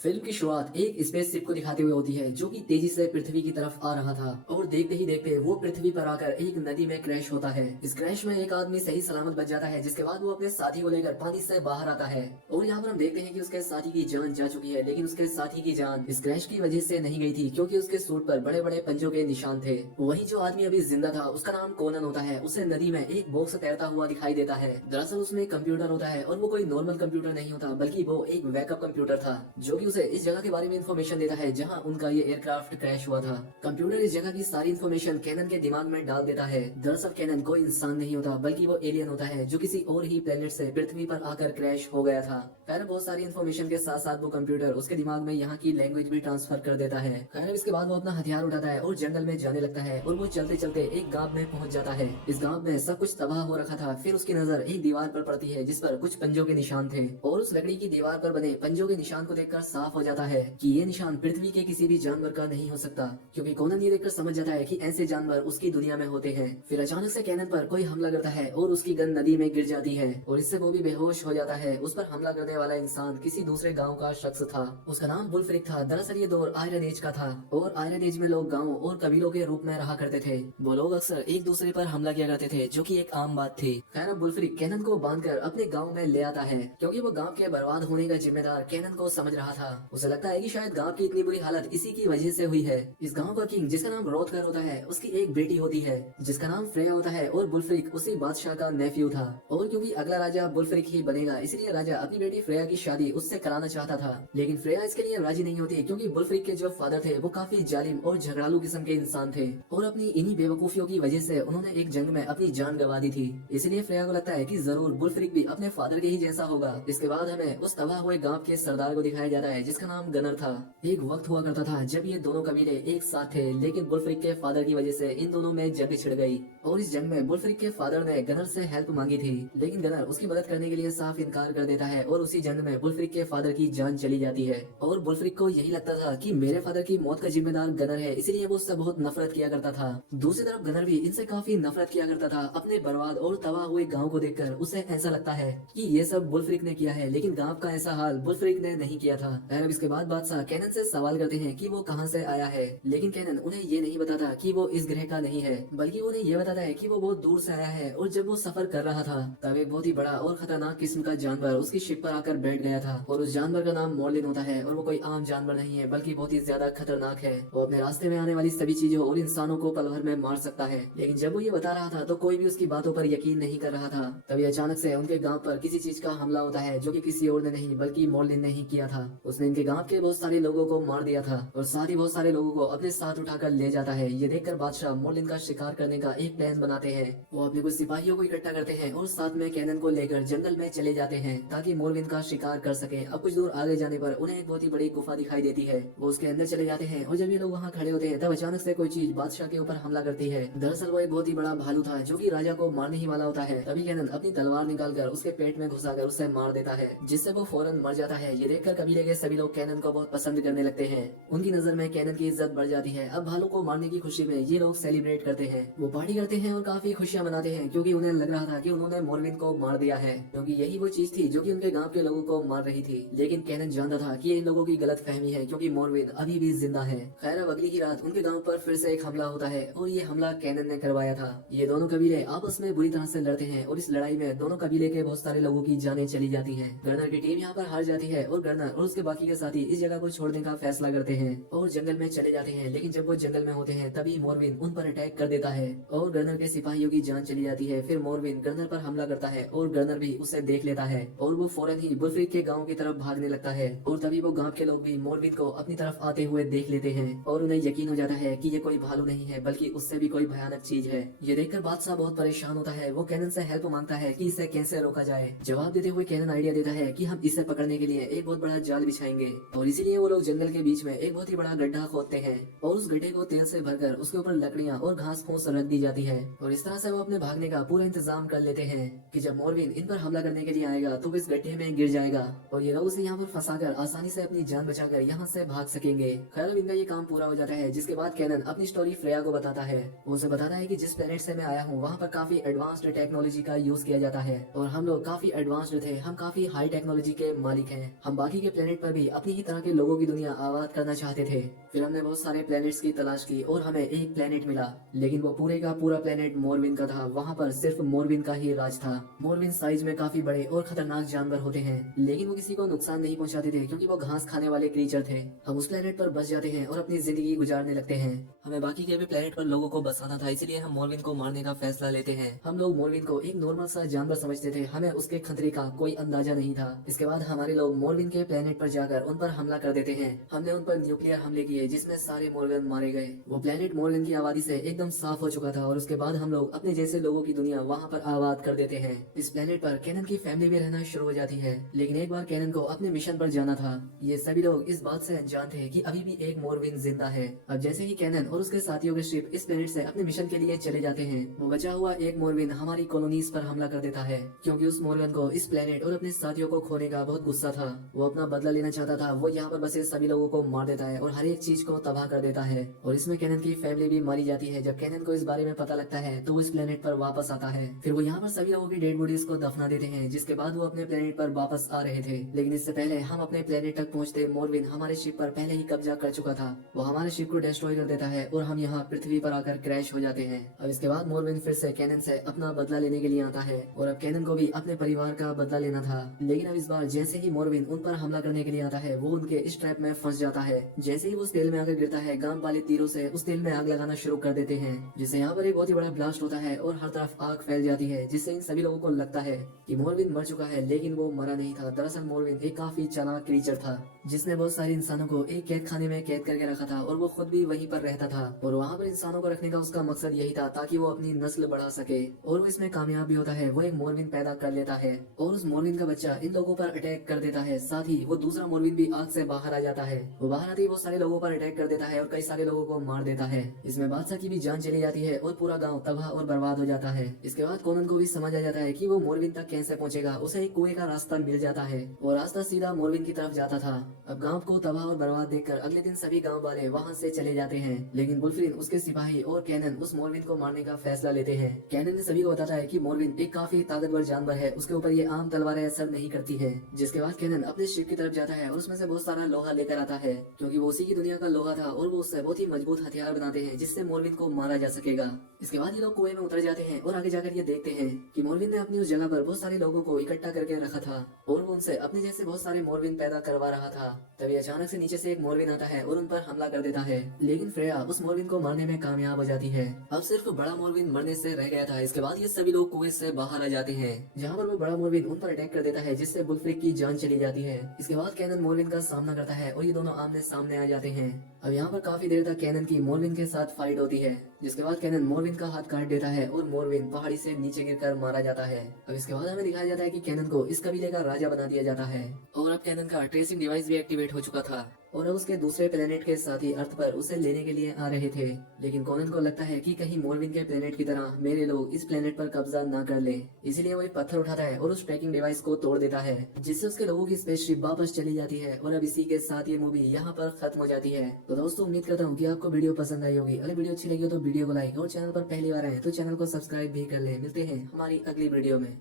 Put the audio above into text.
Film की शुरुआत एक स्पेसशिप को दिखाते हुए होती है जो कि तेजी से पृथ्वी की तरफ आ रहा था और देखते ही देखते वो पृथ्वी पर आकर एक नदी में क्रैश होता है। इस क्रैश में एक आदमी सही सलामत बच जाता है, जिसके बाद वो अपने साथी को लेकर पानी से बाहर आता है। और यहाँ पर हम देखते हैं कि उसके साथी की जान जा चुकी है, लेकिन उसके साथी की जान इस क्रैश की वजह से नहीं गई थी क्योंकि उसके सूट पर बड़े बड़े पंजों के निशान थे। वही जो आदमी अभी जिंदा था उसका नाम कोनन होता है। उसे नदी में एक बॉक्स तैरता हुआ दिखाई देता है। दरअसल उसमें एक कंप्यूटर होता है और वो कोई नॉर्मल कंप्यूटर नहीं होता बल्कि वो एक बैकअप कंप्यूटर था जो कि उसे इस जगह के बारे में इंफॉर्मेशन देता है जहां उनका ये एयरक्राफ्ट क्रैश हुआ था। कंप्यूटर इस जगह की सारी इंफॉर्मेशन कैनन के दिमाग में डाल देता है। दरअसल कैनन कोई इंसान नहीं होता बल्कि वो एलियन होता है जो किसी और ही प्लेनेट से पृथ्वी पर आकर क्रैश हो गया था। खैर बहुत सारी इंफॉर्मेशन के साथ साथ वो कंप्यूटर उसके दिमाग में यहाँ की लैंग्वेज भी ट्रांसफर कर देता है। खैर इसके बाद वो अपना हथियार उठाता है और जंगल में जाने लगता है और वो चलते चलते एक गांव में पहुंच जाता है। इस गांव में सब कुछ तबाह हो रखा था। फिर उसकी नजर एक दीवार पर पड़ती है जिस पर कुछ पंजों के निशान थे और उस लकड़ी की दीवार पर बने पंजों के निशान को देखकर साफ हो जाता है कि ये निशान पृथ्वी के किसी भी जानवर का नहीं हो सकता, क्योंकि कोनन ये देखकर समझ जाता है कि ऐसे जानवर उसकी दुनिया में होते हैं। फिर अचानक से कैनन पर कोई हमला करता है और उसकी गन नदी में गिर जाती है और इससे वो भी बेहोश हो जाता है। उस पर हमला करने वाला इंसान किसी दूसरे गाँव का शख्स था। उसका नाम बुल्फ्रिक था। दरअसल ये दौर आयरन एज का था और आयरन एज में लोग गाँव और कबीलों के रूप में रहा करते थे। वो लोग अक्सर एक दूसरे पर हमला किया करते थे जो की एक आम बात थी। खैर बुल्फ्रिक कैनन को बांधकर अपने गाँव में ले आता है क्योंकि वो गाँव के बर्बाद होने का जिम्मेदार कैनन को समझ रहा था। उसे लगता है कि शायद गाँव की इतनी बुरी हालत इसी की वजह से हुई है। इस गांव का किंग जिसका नाम रोथकर होता है उसकी एक बेटी होती है जिसका नाम फ्रेया होता है और बुल्फ्रिक उसी बादशाह का नेफ्यू था। और क्योंकि अगला राजा बुल्फ्रिक ही बनेगा इसलिए राजा अपनी बेटी फ्रेया की शादी उससे कराना चाहता था, लेकिन फ्रेया इसके लिए राजी नहीं होती क्योंकि बुल्फ्रिक के जो फादर थे वो काफी जालिम और झगड़ालू किस्म के इंसान थे और अपनी इन्हीं बेवकूफियों की वजह से उन्होंने एक जंग में अपनी जान गंवा दी थी। इसलिए फ्रेया को लगता है कि जरूर बुल्फ्रिक भी अपने फादर के ही जैसा होगा। इसके बाद हमें उस तबाह हुए गाँव के सरदार को दिखाया जाता है जिसका नाम गनर था। एक वक्त हुआ करता था जब ये दोनों कबीले एक साथ थे, लेकिन बुल्फ्रिक के फादर की वजह से इन दोनों में जंग छिड़ गई और इस जंग में बुल्फ्रिक के फादर ने गनर से हेल्प मांगी थी, लेकिन गनर उसकी मदद करने के लिए साफ इनकार कर देता है और उसी जंग में बुल्फ्रिक के फादर की जान चली जाती है। और बुल्फ्रिक को यही लगता था कि मेरे फादर की मौत का जिम्मेदार गनर है, इसलिए वो उससे बहुत नफरत किया करता था। दूसरी तरफ गनर भी इनसे काफी नफरत किया करता था। अपने बर्बाद और तबाह हुए गाँव को देखकर उसे ऐसा लगता है कि ये सब बुल्फ्रिक ने किया है, लेकिन गाँव का ऐसा हाल बुल्फ्रिक ने नहीं किया था। खैर इसके बाद बादशाह कैनन से सवाल करते हैं कि वो कहाँ से आया है, लेकिन कैनन उन्हें ये नहीं बताता कि वो इस ग्रह का नहीं है, बल्कि उन्हें ये बताता है कि वो बहुत दूर से आया है और जब वो सफर कर रहा था तब एक बहुत ही बड़ा और खतरनाक किस्म का जानवर उसकी शिप पर आकर बैठ गया था और उस जानवर का नाम मोर्लिन होता है और वो कोई आम जानवर नहीं है बल्कि बहुत ही ज्यादा खतरनाक है। वो अपने रास्ते में आने वाली सभी चीजों और इंसानों को पल भर में मार सकता है, लेकिन जब वो ये बता रहा था तो कोई भी उसकी बातों पर यकीन नहीं कर रहा था। तभी अचानक से उनके गाँव पर किसी चीज का हमला होता है जो की किसी और ने नहीं बल्कि मोर्लिन ने ही किया था। उसने इनके गाँव के बहुत सारे लोगों को मार दिया था और साथ ही बहुत सारे लोगों को अपने साथ उठाकर ले जाता है। ये देखकर बादशाह मोर्लिन का शिकार करने का एक प्लान बनाते हैं। वो अपने कुछ सिपाहियों को इकट्ठा करते हैं और साथ में कैनन को लेकर जंगल में चले जाते हैं ताकि मोर्लिन का शिकार कर सके। अब कुछ दूर आगे जाने पर उन्हें एक बहुत ही बड़ी गुफा दिखाई देती है। वो उसके अंदर चले जाते हैं और जब ये लोग वहाँ खड़े होते हैं तब अचानक से कोई चीज बादशाह के ऊपर हमला करती है। दरअसल वो एक बहुत ही बड़ा भालू था जो कि राजा को मारने ही वाला होता है। तभी कैनन अपनी तलवार निकालकर उसके पेट में घुसाकर उसे मार देता है, जिससे वो फौरन मर जाता है। ये देखकर कबीले के सभी लोग कैनन को बहुत पसंद करने लगते हैं। उनकी नजर में कैनन की इज्जत बढ़ जाती है। अब भालू को मारने की खुशी में ये लोग सेलिब्रेट करते हैं, वो पार्टी करते हैं और काफी खुशियां मनाते हैं क्योंकि उन्हें लग रहा था कि उन्होंने मोरविन को मार दिया है, क्योंकि यही वो चीज थी जो कि उनके गांव के लोगों को मार रही थी। लेकिन कैनन जानता था कि इन लोगों की गलत फहमी है क्योंकि मोरविन अभी भी जिंदा है। खैर अब अगली ही रात उनके गाँव पर फिर से एक हमला होता है और ये हमला कैनन ने करवाया था। ये दोनों कबीले आपस में बुरी तरह से लड़ते हैं और इस लड़ाई में दोनों कबीले के बहुत सारे लोगों की जानें चली जाती है। गवर्नर की टीम यहाँ पर हार जाती है और गवर्नर और उसके बाकी के साथी इस जगह को छोड़ने का फैसला करते हैं और जंगल में चले जाते हैं। लेकिन जब वो जंगल में होते हैं तभी मोरविन उन पर अटैक कर देता है और गवर्नर के सिपाहियों की जान चली जाती है। फिर मोरविन गवर्नर पर हमला करता है और गवर्नर भी उसे देख लेता है और वो फौरन ही बुल्फ्रिक के गाँव की तरफ भागने लगता है और तभी वो गाँव के लोग भी मोरविन को अपनी तरफ आते हुए देख लेते हैं और उन्हें यकीन हो जाता है कि ये कोई भालू नहीं है बल्कि उससे भी कोई भयानक चीज है। ये देखकर बादशाह बहुत परेशान होता है। वो कैनन से हेल्प मांगता है कि इसे कैसे रोका जाए। जवाब देते हुए कैनन आइडिया देता है कि हम इसे पकड़ने के लिए एक बहुत बड़ा जाल बिछाएंगे और इसीलिए वो लोग जंगल के बीच में एक बहुत ही बड़ा गड्ढा खोदते हैं और उस गड्ढे को तेल से भरकर उसके ऊपर लकड़ियां और घास फूस रख दी जाती है और इस तरह से वो अपने भागने का पूरा इंतजाम कर लेते हैं कि जब मोरविन इन पर हमला करने के लिए आएगा तो वो इस गड्ढे में गिर जाएगा और ये लोग उसे यहाँ पर फंसाकर आसानी से अपनी जान बचाकर यहाँ से भाग सकेंगे। खैर इनका ये काम पूरा हो जाता है, जिसके बाद कैनन अपनी स्टोरी फ्रेया को बताता है। वो उसे बताता है कि जिस प्लेनेट से मैं आया हूँ वहाँ पर काफी एडवांस्ड टेक्नोलॉजी का यूज किया जाता है और हम लोग काफी एडवांस्ड थे, हम काफी हाई टेक्नोलॉजी के मालिक हैं। हम बाकी के प्लेनेट पर पर भी अपनी ही तरह के लोगों की दुनिया आबाद करना चाहते थे। फिर हमने बहुत सारे प्लेनेट्स की तलाश की और हमें एक प्लेनेट मिला, लेकिन वो पूरे का पूरा प्लेनेट मोरविन का था। वहाँ पर सिर्फ मोरविन का ही राज था। मोरविन साइज में काफी बड़े और खतरनाक जानवर होते हैं, लेकिन वो किसी को नुकसान नहीं पहुंचाते थे क्योंकि वो घास खाने वाले क्रीचर थे। हम उस प्लेनेट पर बस जाते हैं और अपनी जिंदगी गुजारने लगते हैं। हमें बाकी के भी प्लेनेट पर लोगों को बसाना था, इसीलिए हम मोरविन को मारने का फैसला लेते हैं। हम लोग मोरविन को एक नॉर्मल सा जानवर समझते थे, हमें उसके खतरे का कोई अंदाजा नहीं था। इसके बाद हमारे लोग मोरविन के प्लेनेट पर जाकर उन पर हमला कर देते हैं। हमने उन पर न्यूक्लियर हमले किए जिसमें सारे मोरविन मारे गए। वो प्लेनेट मोरविन की आबादी से एकदम साफ हो चुका था और उसके बाद हम लोग अपने जैसे लोगों की दुनिया वहाँ पर आबाद कर देते हैं। इस प्लेनेट पर कैनन की फैमिली भी रहना शुरू हो जाती है, लेकिन एक बार कैनन को अपने मिशन पर जाना था। ये सभी लोग इस बात से अनजान थे कि अभी भी एक मोरविन जिंदा है। अब जैसे ही कैनन और उसके साथियों के शिप इस प्लेनेट से अपने मिशन के लिए चले जाते हैं, वो बचा हुआ एक मोरविन हमारी कॉलोनीज पर हमला कर देता है, क्योंकि उस मोरविन को इस प्लेनेट और अपने साथियों को खोने का बहुत गुस्सा था। वो अपना बदला लेना चाहता था। वो यहाँ पर बसे सभी लोगों को मार देता है और हर एक चीज को तबाह कर देता है, और इसमें कैनन की फैमिली भी मारी जाती है। जब कैनन को इस बारे में पता लगता है तो वो इस प्लेनेट पर वापस आता है। फिर वो यहाँ पर सभी लोगों की डेड बॉडीज को दफना देते हैं, जिसके बाद वो अपने प्लेनेट पर वापस आ रहे थे। लेकिन इससे पहले हम अपने प्लेनेट तक पहुँचते मोरविन हमारे शिप पर पहले ही कब्जा कर चुका था। वो हमारे शिप को डिस्ट्रॉय कर देता है और हम यहाँ पृथ्वी पर आकर क्रैश हो जाते हैं। अब इसके बाद मोरविन फिर से कैनन से अपना बदला लेने के लिए आता है, और अब कैनन को भी अपने परिवार का बदला लेना था। लेकिन अब इस बार जैसे ही मोरविन उन पर हमला करने के लिए आता है, वो उनके इस ट्रैप में फंस जाता है। जैसे ही वो उस तेल में आकर गिरता है, गांव वाले तीरों से उस तेल में आग लगाना शुरू कर देते हैं, जिससे यहाँ पर एक बहुत ही बड़ा ब्लास्ट होता है और हर तरफ आग फैल जाती है, जिससे इन सभी लोगों को लगता है कि मोरविन मर चुका है। लेकिन वो मरा नहीं था। दरअसल मोरविन एक काफी चालाक क्रीचर था, जिसने बहुत सारे इंसानों को एक कैद खाने में कैद करके रखा था, और वो खुद भी वहीं पर रहता था। और वहाँ पर इंसानों को रखने का उसका मकसद यही था ताकि वो अपनी नस्ल बढ़ा सके, और वो इसमें कामयाब भी होता है। वो एक मोरविन पैदा कर लेता है और उस मोरविन का बच्चा इन लोगों पर अटैक कर देता है। साथ ही वो दूसरा मोरविन भी आग से बाहर आ जाता है। वो बाहर आते ही वो सारे लोगों पर अटैक कर देता है और कई सारे लोगों को मार देता है। इसमें बादशाह की भी जान चली जाती है और पूरा गाँव तबाह और बर्बाद हो जाता है। इसके बाद कोनन को भी समझ आ जाता है कि वो मोरविन तक कैसे पहुंचेगा। उसे एक कुएं का रास्ता मिल जाता है और रास्ता सीधा मोरविन की तरफ जाता था। अब गांव को तबाह और बर्बाद देखकर अगले दिन सभी गांव वाले वहां से चले जाते हैं, लेकिन बुलफिन, उसके सिपाही और कैनन उस मोरविन को मारने का फैसला लेते हैं। कैनन ने सभी को बताता है कि मोरविन एक काफी ताकतवर जानवर है, उसके ऊपर ये आम तलवारें असर नहीं करती है। जिसके बाद कैनन अपने शिप की तरफ जाता है और उसमें से बहुत सारा लोहा लेकर आता है, क्योंकि वो उसी की दुनिया का लोहा था, और वो उससे बहुत ही मजबूत हथियार बनाते हैं जिससे मोरविन को मारा जा सकेगा। इसके बाद ये लोग कुएं में उतर जाते हैं और आगे जाकर ये देखते हैं कि मोरविन ने अपनी उस जगह पर बहुत सारे लोगों को इकट्ठा करके रखा था और वो उनसे अपने जैसे बहुत सारे मोरविन पैदा करवा रहा था। तभी अचानक से नीचे से एक मोरविन आता है और उन पर हमला कर देता है, लेकिन फ्रेया उस मोरविन को मारने में कामयाब हो जाती है। अब सिर्फ बड़ा मोरविन मरने से रह गया था। इसके बाद ये सभी लोग कुएं से बाहर आ जाते हैं, जहाँ पर वो बड़ा मोरविन उन पर अटैक कर देता है, जिससे बुलफ्रिक की जान चली जाती है। इसके बाद कैनन मोरविन का सामना करता है और ये दोनों आमने सामने आ जाते हैं। अब यहाँ पर काफी देर तक कैनन की मोरविन के साथ फाइट होती है, जिसके बाद कैनन मोरविन का हाथ काट देता है और मोरविन पहाड़ी से नीचे गिरकर मारा जाता है। अब इसके बाद हमें दिखाया जाता है कि कैनन को इस कबीले का राजा बना दिया जाता है, और अब कैनन का ट्रेसिंग डिवाइस भी एक्टिवेट हो चुका था, और अब उसके दूसरे प्लेनेट के साथी अर्थ पर उसे लेने के लिए आ रहे थे। लेकिन कोनन को लगता है कि कहीं मोरविन के प्लेनेट की तरह मेरे लोग इस प्लेनेट पर कब्जा ना कर ले, इसलिए वो एक पत्थर उठाता है और उस ट्रैकिंग डिवाइस को तोड़ देता है, जिससे उसके लोगों की स्पेसशिप वापस चली जाती है। और अब इसी के साथ ये मूवी यहाँ पर खत्म हो जाती है। तो दोस्तों, उम्मीद करता हूँ कि आपको वीडियो पसंद आई होगी। अगर वीडियो अच्छी लगी हो तो वीडियो को लाइक, और चैनल पर पहली बार आए तो चैनल को सब्सक्राइब भी कर ले। मिलते हैं हमारी अगली वीडियो में।